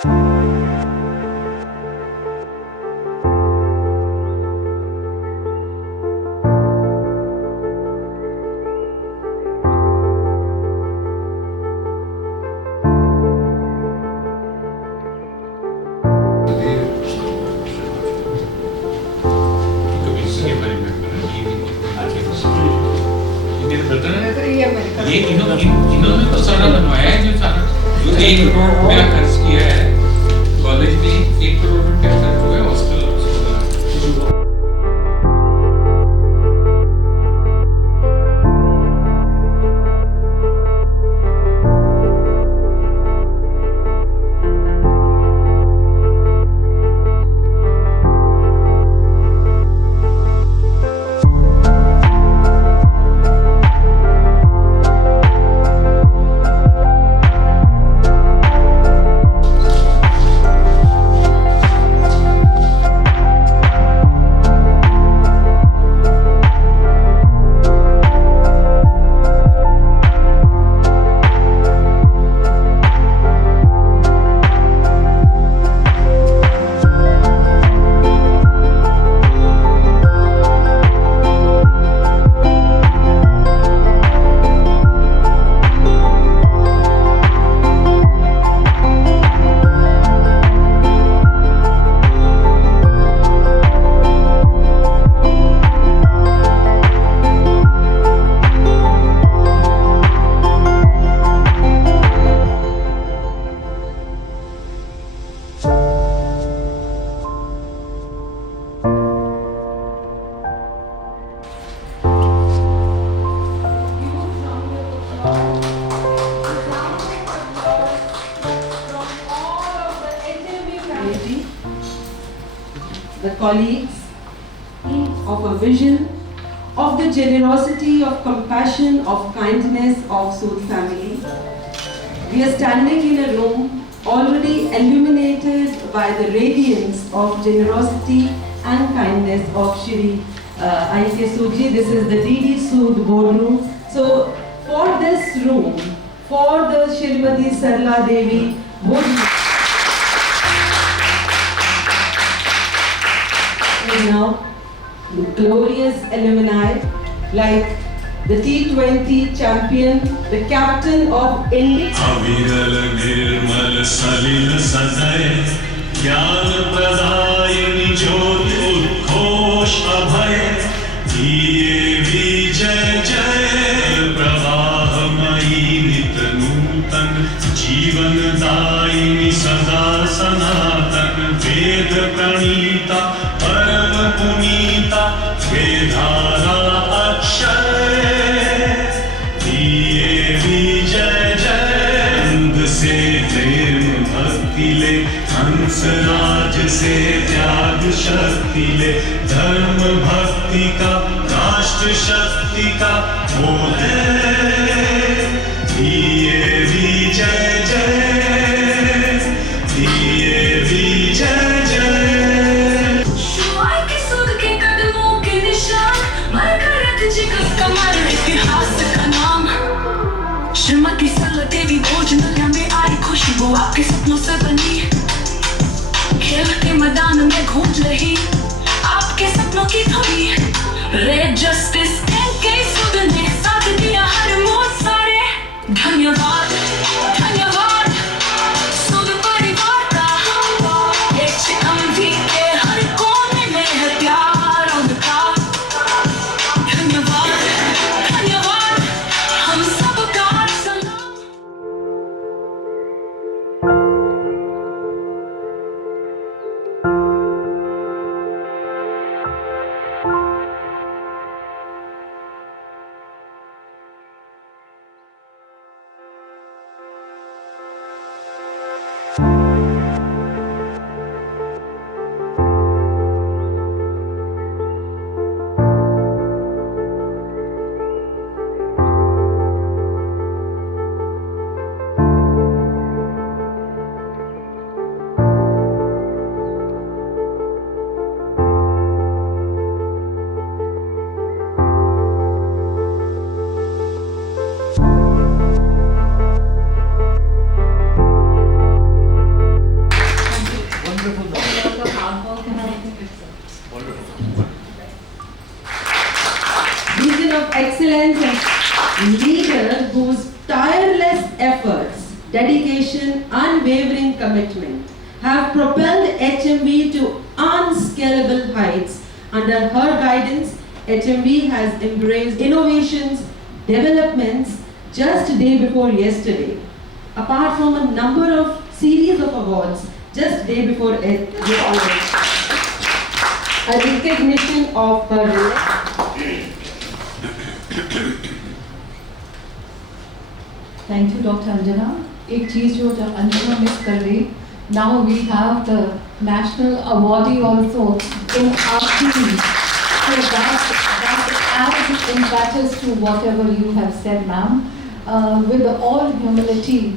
ये इन्होंने तो सारा बनवाया है, जो सारा जो 1 करोड़ रुपया खर्च किया है कॉलेज में, 1 करोड़ रुपया खर्च हुआ है हॉस्टल उसको। The colleagues of a vision of the generosity, of compassion, of kindness of Sood family. We are standing in a room already illuminated by the radiance of generosity and kindness of Shri I.K. Soodji. This is the D.D. Sood boardroom. So for this room, for the Shrimati Sarla Devi boardroom, now glorious alumni like the T20 champion, the captain of India. अविरल निर्मल सलिल सदय ज्ञान प्रदायिनी ज्योति उद्घोष अभय दिए विजय जय प्रवाहमयी नित नूतन जीवन दायिनी सदा सनातन वेद प्रणीता परम पुनीता वेदारा अक्षय दिए विजय जय से प्रेम भक्ति ले हंस राज से त्याग शक्ति ले धर्म भक्ति का राष्ट्र शक्ति का वो है दिए विजय जय दिए विजय जय। श्रीमती सरला देवी भोजनालय में आई खुशी, वो आपके सपनों से बनी। खेल के मैदान में गूंज रही आपके सपनों की ध्वनि। रेड जस्टिस एनके सूद ने साथ दिया हर मोड़ सारे। धन्यवाद धन्यवाद सूद परिवार का, HMV के हर कोने में है प्यार उनका। धन्यवाद धन्यवाद हम सबका सलाम। dedication, unwavering commitment have propelled HMV to unscalable heights. Under her guidance, HMV has embraced innovations, developments just day before yesterday. Apart from a number of series of awards, just day before it, a recognition of her. Thank you, Dr. Anjana. एक चीज जो Anjana miss कर गई. Now we have the national awardee also in our team. So that adds impetus to whatever you have said, ma'am. With all humility,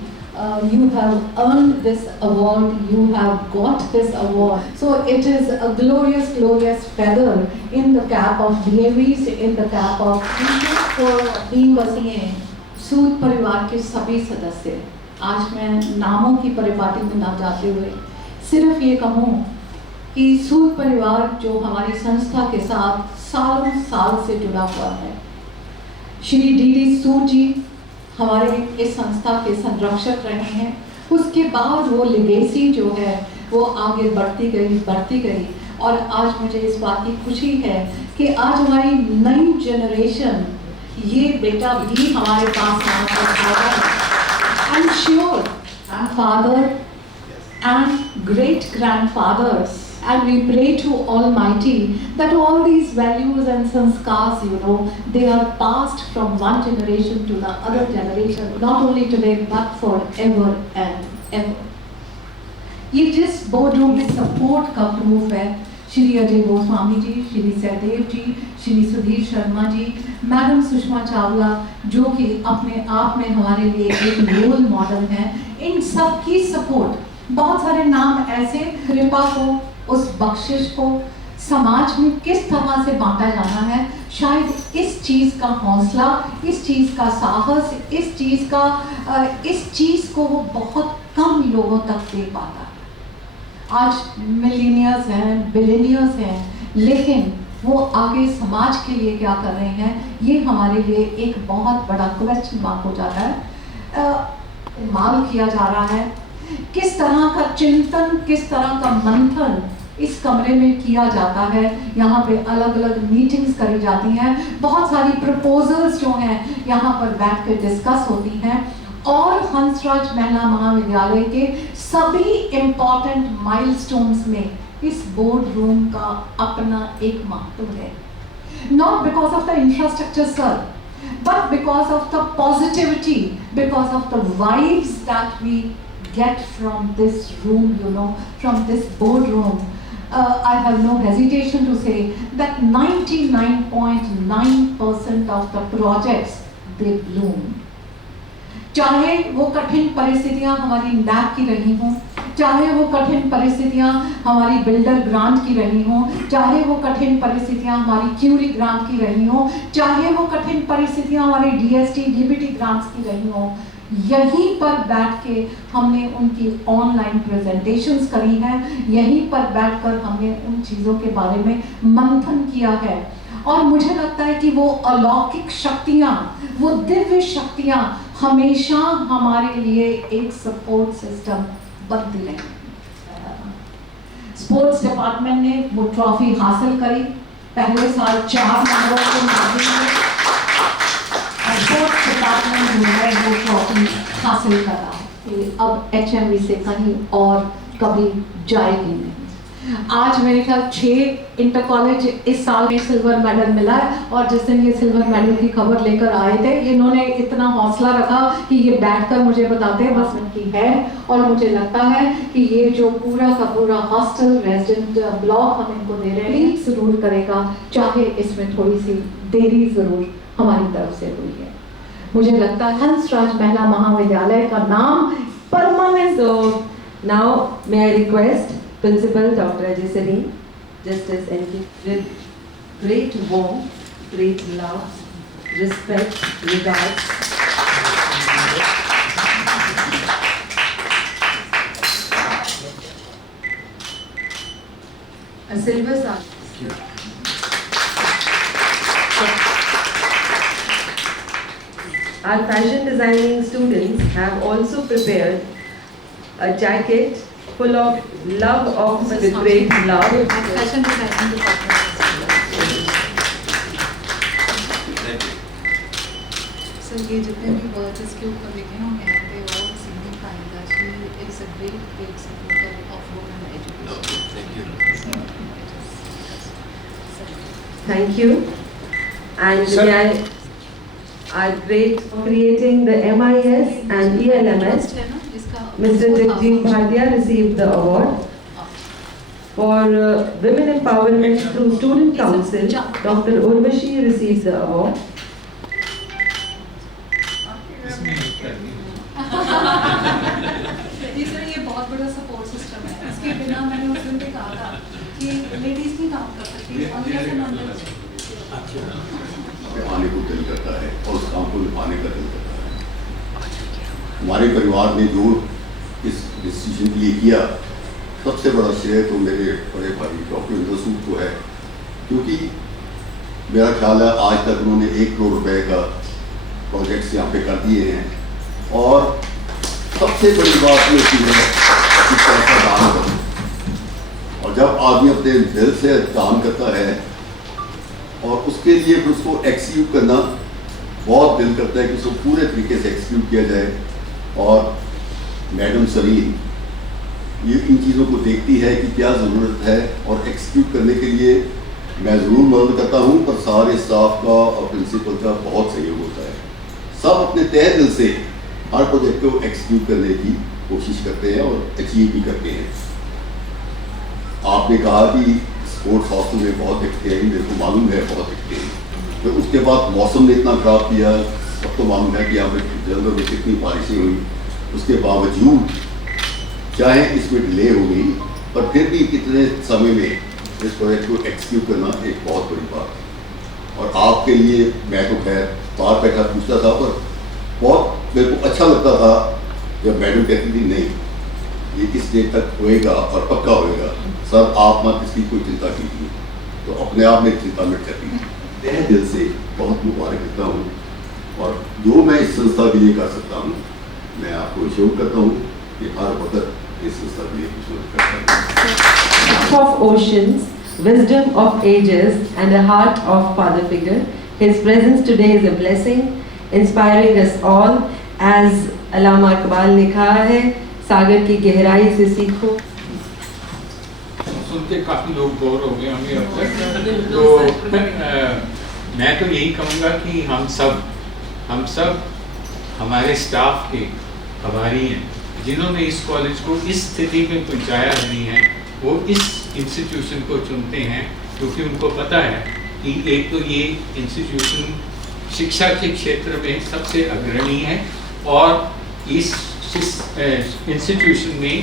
you have earned this award. You have got this award. So it is a glorious, glorious feather in the cap of DAVs, in the cap of for being वसीयें सूद परिवार के सभी सदस्य. आज मैं नामों की परिपाटी में ना जाते हुए सिर्फ ये कहूँ कि सूद परिवार जो हमारी संस्था के साथ सालों साल से जुड़ा हुआ है, श्री डी सूद जी हमारे इस संस्था के संरक्षक रहे हैं. उसके बाद वो लेगेसी जो है वो आगे बढ़ती गई और आज मुझे इस बात की खुशी है कि आज हमारी नई जनरेशन ये बेटा भी हमारे पास आया है. I'm sure father and great grandfathers, and we pray to Almighty that all these values and sanskars, they are passed from one generation to the other generation, not only today but forever and ever. ये जिस board room में support का proof है, श्री अजय गोस्वामी जी, श्री सहदेव जी, Shri Sudhir Sharma ji, madam Sushma Chawla जो कि अपने आप में हमारे लिए एक रोल मॉडल हैं, इन सब की सपोर्ट. बहुत सारे नाम ऐसे, कृपा को, उस बख्शिश को समाज में किस तरह से बांटा जाना है, शायद इस चीज़ का हौसला, इस चीज़ का साहस, इस चीज़ को वो बहुत कम लोगों तक दे पाता. आज मिलीनियर्स हैं, बिलियनियर्स हैं, लेकिन वो आगे समाज के लिए क्या कर रहे हैं, ये हमारे लिए एक बहुत बड़ा क्वेश्चन मार्क हो जाता है. माल किया जा रहा है, किस तरह का चिंतन, किस तरह का मंथन इस कमरे में किया जाता है. यहाँ पे अलग अलग मीटिंग्स करी जाती हैं, बहुत सारी प्रपोजल्स जो हैं यहाँ पर बैठ कर डिस्कस होती हैं और हंसराज महिला महाविद्यालय के सभी इम्पॉर्टेंट माइलस्टोन्स में इस बोर्ड रूम का अपना एक महत्व है. Not because of the infrastructure, sir, but because of the positivity, because of the vibes that we get from this room, from this board room. I have no hesitation to say that 99.9% of the projects, they bloom. चाहे वो कठिन परिस्थितियां हमारी NAAC की रही हों, चाहे वो कठिन परिस्थितियां हमारी बिल्डर ग्रांट की रही हों, चाहे वो कठिन परिस्थितियां हमारी क्यूरी ग्रांट की रही हों, चाहे वो कठिन परिस्थितियां हमारी डीएसटी डीबीटी ग्रांट्स की रही हों, यहीं पर बैठ के हमने उनकी ऑनलाइन प्रेजेंटेशंस करी हैं, यहीं पर बैठकर हमने उन चीज़ों के बारे में मंथन किया है. और मुझे लगता है कि वो अलौकिक शक्तियाँ, वो दिव्य शक्तियाँ हमेशा हमारे लिए एक सपोर्ट सिस्टम बनती रही. स्पोर्ट्स डिपार्टमेंट ने वो ट्रॉफी हासिल करी, पहले साल 4 नंबरों के माध्यम से स्पोर्ट्स डिपार्टमेंट जो है वो ट्रॉफी हासिल करा. अब HMV से कहीं और कभी जाएगी नहीं. आज मेरे ख्याल 6 इंटर कॉलेज इस साल में सिल्वर मेडल मिला है और जिस दिन ये सिल्वर मेडल की खबर लेकर आए थे, इन्होंने इतना हौसला रखा कि ये बैठकर मुझे बताते हैं बस उनकी है. और मुझे लगता है कि ये जो पूरा का पूरा हॉस्टल रेजिडेंट ब्लॉक हम इनको दे रहे हैं जरूर करेगा, चाहे इसमें थोड़ी सी देरी जरूर हमारी तरफ से हुई है. मुझे लगता है हंसराज महिला महाविद्यालय का नाम permanent. So now may I request Principal Dr. Ajay Sarin, just as with great warmth, great love, respect, regards. A silver star. our fashion designing students have also prepared a jacket full of love of with great love. Fashion designing department. Sir ये जितने भी words इसके ऊपर लिखे होंगे हैं they all signify that she is a great supporter of women education. Thank you. And Sir. we are great for creating the MIS and ELMS. है ना इसका Mr. Jagjeet Bhatia received the award. For Women Empowerment through Student Council, Dr. Urvashi received the award. इसमें कर दी। Sir ये बहुत बड़ा support system है इसके बिना मैंने उस दिन भी कहा था कि लेडीज नहीं काम कर सकती आने को दिल करता है और उस काम को निभाने का दिल करता है। हमारे परिवार ने जो इस डिसीजन के लिए किया, सबसे बड़ा श्रेय तो मेरे बड़े भाई डॉक्टर इंद्र सूद को है, क्योंकि मेरा ख्याल है आज तक उन्होंने 1 करोड़ रुपए का प्रोजेक्ट्स यहाँ पे कर दिए हैं। और सबसे बड़ी बात ये होती है कि पैसा दान करना, और जब आदमी अपने दिल से दान करता है और उसके लिए फिर उसको एक्सिक्यूट करना बहुत दिल करता है कि उसको पूरे तरीके से एक्सिक्यूट किया जाए। और मैडम सरीन ये इन चीज़ों को देखती है कि क्या ज़रूरत है और एक्सिक्यूट करने के लिए मैं ज़रूर मदद करता हूँ, पर सारे स्टाफ का और प्रिंसिपल का बहुत सहयोग होता है। सब अपने तहे दिल से हर प्रोजेक्ट को एक्सिक्यूट करने की कोशिश करते हैं और अचीव भी करते हैं। आपने कहा कि स्पोर्ट्स हॉस्टल में बहुत दिखते हैं, मेरे को मालूम है बहुत दिखते हैं। तो उसके बाद मौसम ने इतना ख़राब किया, सबको मालूम है कि यहाँ पर जनवरी में कितनी बारिशें हुई, उसके बावजूद चाहे इसमें डिले हो गई पर फिर भी कितने समय में इस प्रोजेक्ट को एक्सिक्यूट करना एक बहुत बड़ी बात है। और आपके लिए मैं तो खैर बाहर बैठा पूछता था, पर बहुत मेरे को अच्छा लगता था जब मैडम कहती थी नहीं ये इस डेट तक होएगा और पक्का होएगा, सर आप मत इसकी कोई चिंता कीजिए, तो अपने आप में चिंता मिट जाती है। तहे दिल से बहुत मुबारक देता हूँ और जो मैं इस संस्था के लिए कर सकता हूँ मैं आपको श्योर करता हूँ कि हर वक्त इस संस्था के लिए कुछ मदद करता हूँ। Of oceans, wisdom of ages, and a heart of father figure. His presence today is a blessing, inspiring us all. As अल्लामा इकबाल ने कहा है, सागर की गहराई से सीखो। सुन के काफी लोग बोर हो गए होंगे अब तक, तो मैं तो यही कहूँगा कि हम सब हमारे स्टाफ के आभारी हैं जिन्होंने इस कॉलेज को इस स्थिति में पहुँचाया नहीं है। वो इस इंस्टीट्यूशन को चुनते हैं क्योंकि उनको पता है कि एक तो ये इंस्टीट्यूशन शिक्षा के क्षेत्र में सबसे अग्रणी है और इस इंस्टीट्यूशन में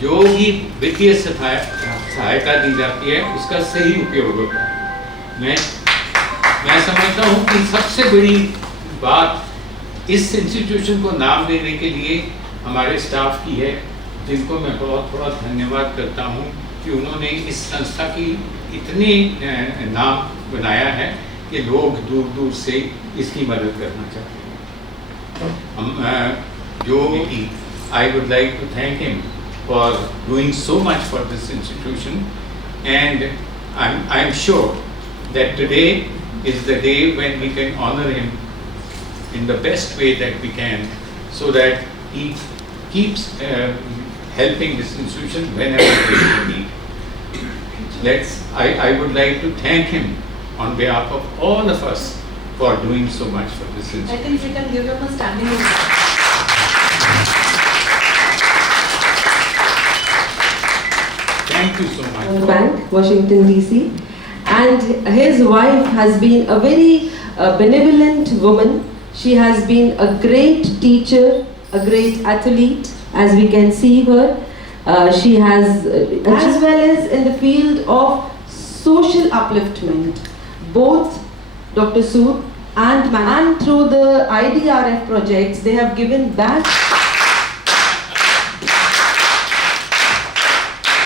जो भी वित्तीय सहायता दी जाती है उसका सही उपयोग होता है। मैं समझता हूँ कि सबसे बड़ी बात इस इंस्टीट्यूशन को नाम देने के लिए हमारे स्टाफ की है, जिनको मैं बहुत बहुत धन्यवाद करता हूँ कि उन्होंने इस संस्था की इतने नाम बनाया है कि लोग दूर दूर से इसकी मदद करना चाहते हैं। I would like to thank him for doing so much for this institution, and I'm sure that today is the day when we can honor him in the best way that we can, so that he keeps helping this institution whenever they need. I would like to thank him on behalf of all of us for doing so much for this I institution. think we can give him a standing ovation. Thank you so much. World Bank, Washington DC, and his wife has been a very benevolent woman. She has been a great teacher, a great athlete, as we can see her. She has, as well as in the field of social upliftment, both Dr. Sood and through the IDRF projects, they have given back.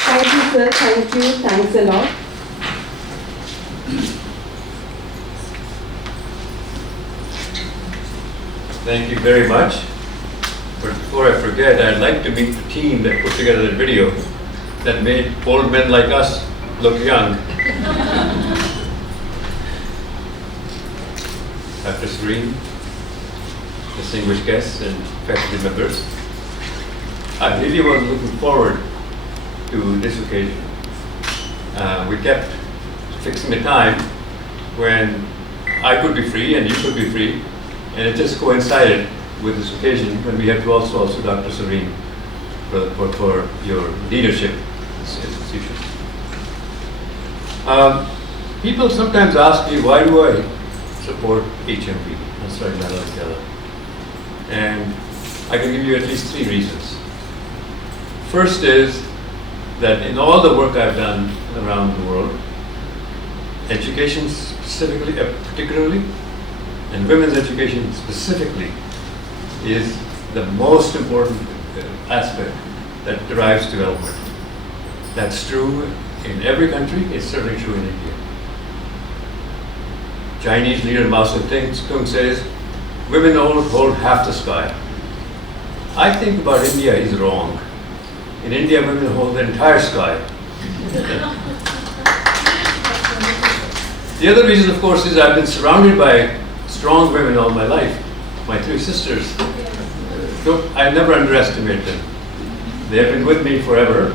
Thank you, sir. Thank you. Thanks a lot. Thank you very much. But before I forget, I'd like to meet the team that put together that video that made old men like us look young. Dr. Serene, distinguished guests and faculty members, I really was looking forward to this occasion. We kept fixing a time when I could be free and you could be free, and it just coincided with this occasion when we had to also Dr. Serene for your leadership in this institution. People sometimes ask me, why do I support HMV, Ansar Jannah, and I can give you at least 3 reasons. First is that in all the work I've done around the world, education specifically, particularly, and women's education specifically, is the most important aspect that drives development. That's true in every country, it's certainly true in India. Chinese leader Mao Zedong says, women hold half the sky. I think about India is wrong. In India, women hold the entire sky. The other reason, of course, is I've been surrounded by strong women all my life. My 3 sisters, I never underestimate them. They have been with me forever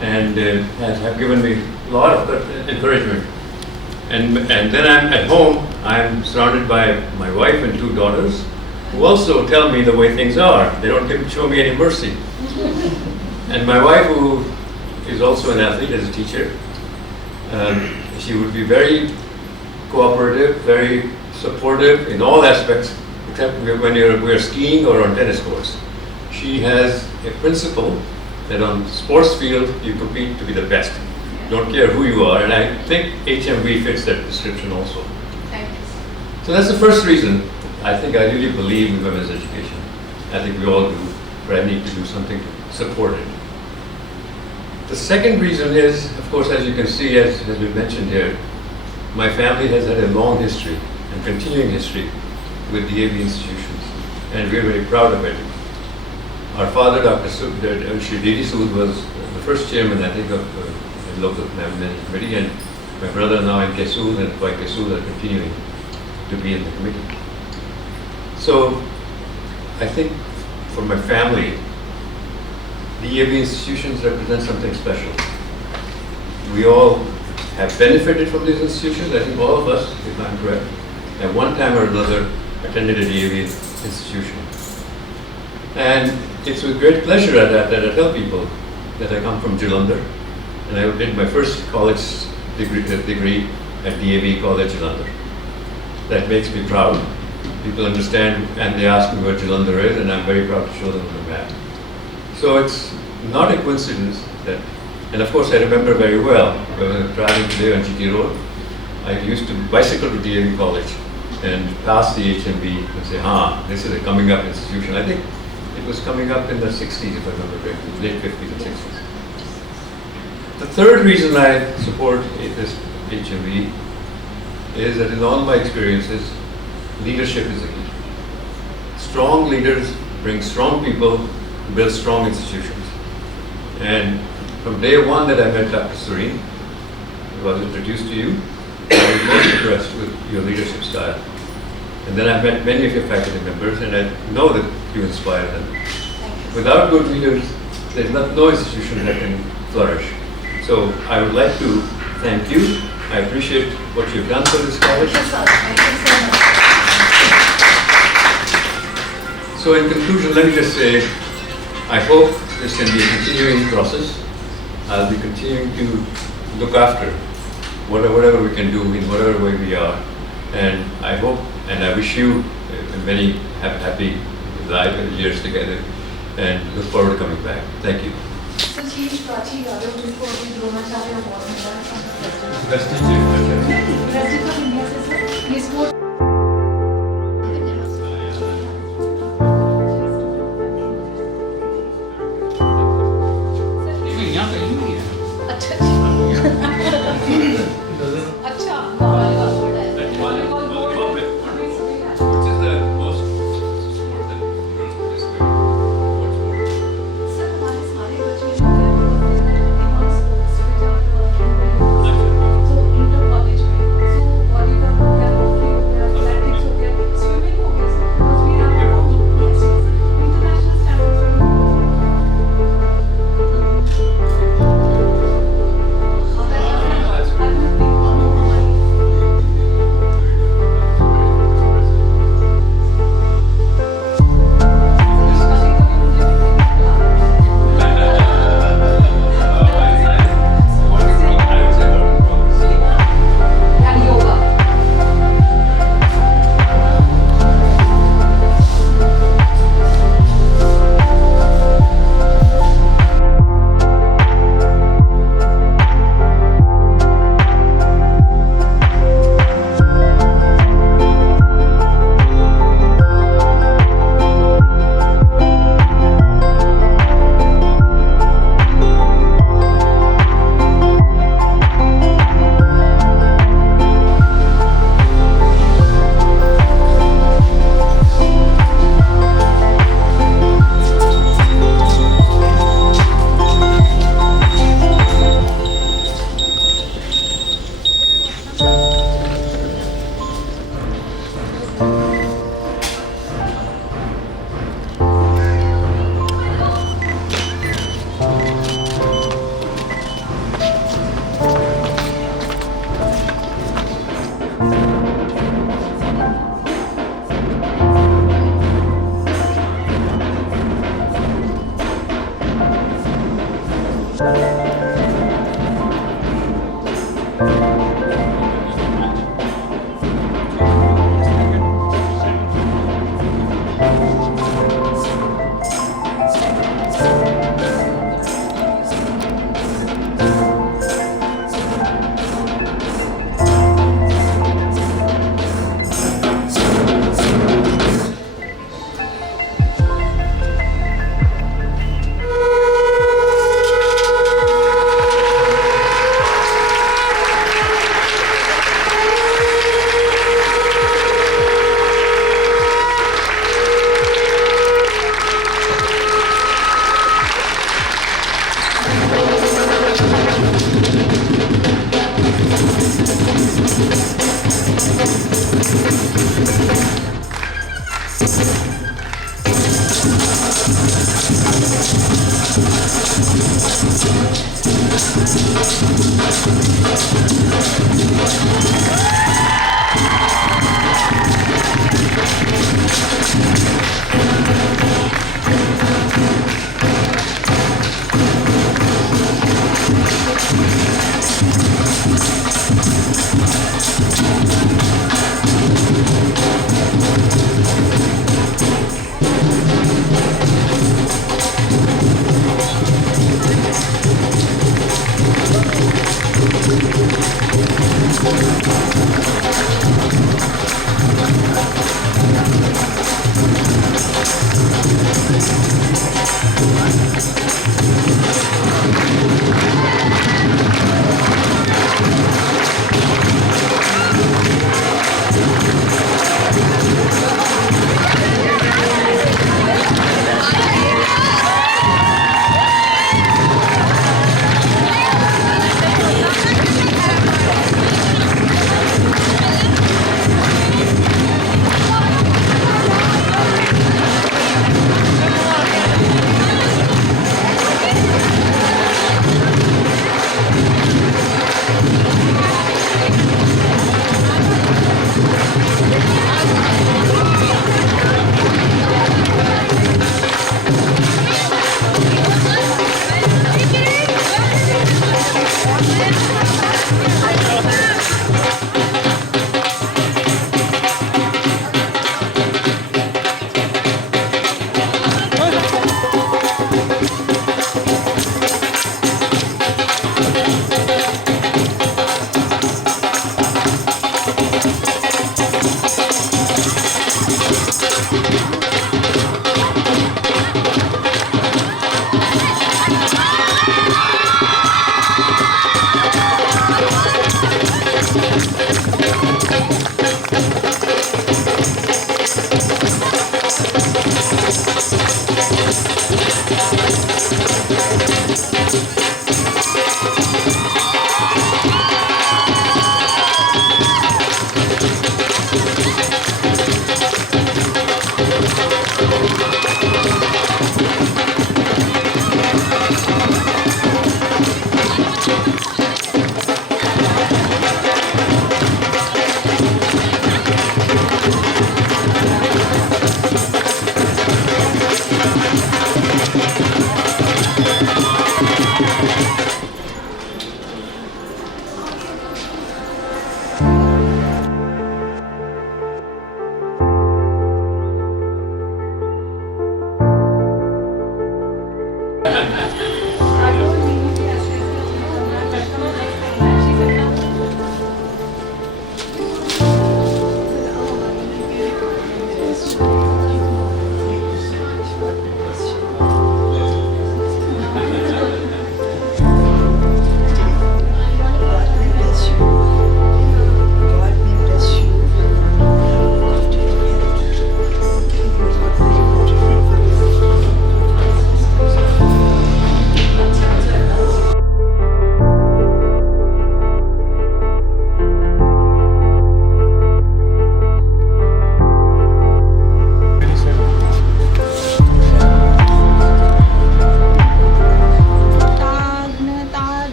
and have given me a lot of encouragement. And then I'm at home, I'm surrounded by my wife and 2 daughters who also tell me the way things are. They don't show me any mercy. And my wife, who is also an athlete as a teacher, she would be very cooperative, very supportive in all aspects, except when we're skiing or on tennis courts. She has a principle that on the sports field, you compete to be the best. Don't care who you are, and I think HMV fits that description also. Thank you. So that's the first reason. I think I really believe in women's education. I think we all do, but I need to do something to support it. The second reason is, of course, as you can see, as has been mentioned here, my family has had a long history and continuing history with DAV institutions, and we're very proud of it. Our father, Dr. Shri D.D. Sood, was the first chairman, I think, of the local management committee, and my brother now in Sood and Pai Sood are continuing to be in the committee. So I think for my family, DAV institutions represent something special. We all have benefited from these institutions. I think all of us, if I'm correct, at one time or another attended a DAV institution. And it's with great pleasure that I tell people that I come from Jalandhar, and I did my first college degree at DAV College, Jalandhar. That makes me proud. People understand, and they ask me where Jalandhar is, and I'm very proud to show them on the map. So it's not a coincidence that, and of course I remember very well, when I was traveling today on GT Road, I used to bicycle to DAV College and pass the HMV and say, this is a coming up institution. I think it was coming up in the 60s, if I remember correctly, late 50s and 60s. The third reason I support this HMV is that in all my experiences, leadership is the key. Strong leaders bring strong people, build strong institutions. And from day one that I met Dr. Serene, who was introduced to you, I was most impressed with your leadership style. And then I met many of your faculty members, and I know that you inspire them. Without good leaders, there's no institution that can flourish. So I would like to thank you. I appreciate what you've done for this college. Thank you so much. So in conclusion, let me just say, I hope this can be a continuing process. I'll be continuing to look after whatever we can do in whatever way we are. And I hope and I wish you many happy years together and look forward to coming back. Thank you. So Chief Prachi Yadav, जिनको अभी Dronacharya award मिला है from the Best teacher. President of India से sir, he scored यहाँ पे नहीं है। अच्छा अच्छा volleyball board है Which is the most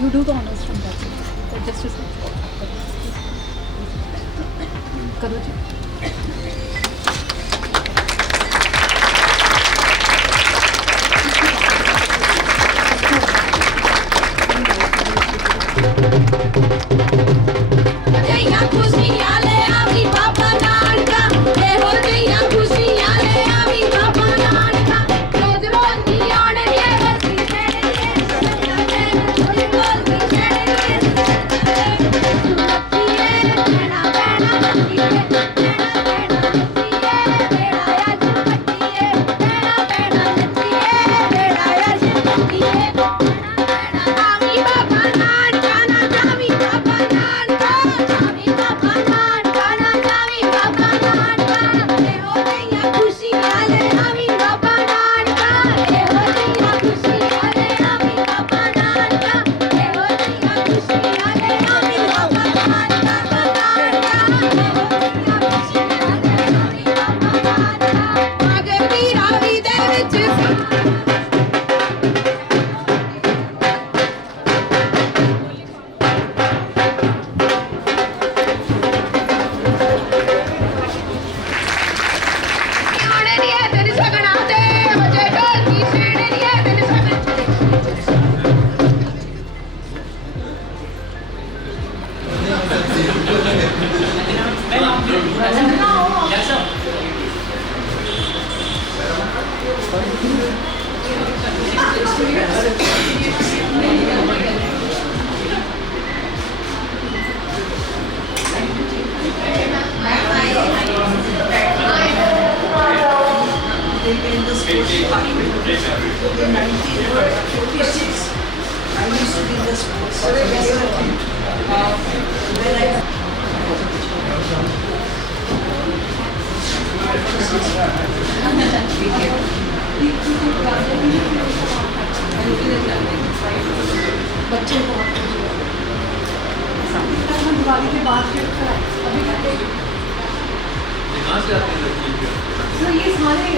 You do the honors from that side. Just a second. करो जी. जैया खुशियाँ ले आवी बाबा नानका, ए हो जैया खुशियाँ ले आवी बाबा नानका, रोज रोज नी आने ये बसी छेड़े ये, रोज रोज नी छेड़े ये, नत्थी ये, बैना बैना नत्थी ये, बैना बैना नत्थी ये, बेड़ा या झपट्टी ये, बैना बैना नत्थी ये, बेड़ा या झपट्टी ये, आवी बाबा नानका ना जावी बाबा नानका, जावी बाबा नानका ना जावी बाबा नानका, ए हो जैया खुशियाँ ले आवी बाबा नानका, ए हो जैया खुशियाँ ले आवी बाबा नानका, ए हो जैया खुशियाँ ले आवी बाबा नानका, नानका, ए हो जैया खुशियाँ ले आवी बाबा नानका, आगे भी रावी दे विच आने नी है तेरी सगना ते, बजे ढोल की छेड़े नी है तेरी सगना in the sports department. In 1946, I used to be in the sports department. When I बच्चे को दिवाली के बाद फिर अभी कहाँ से आते हैं लड़की? तो ये सारे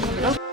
you know.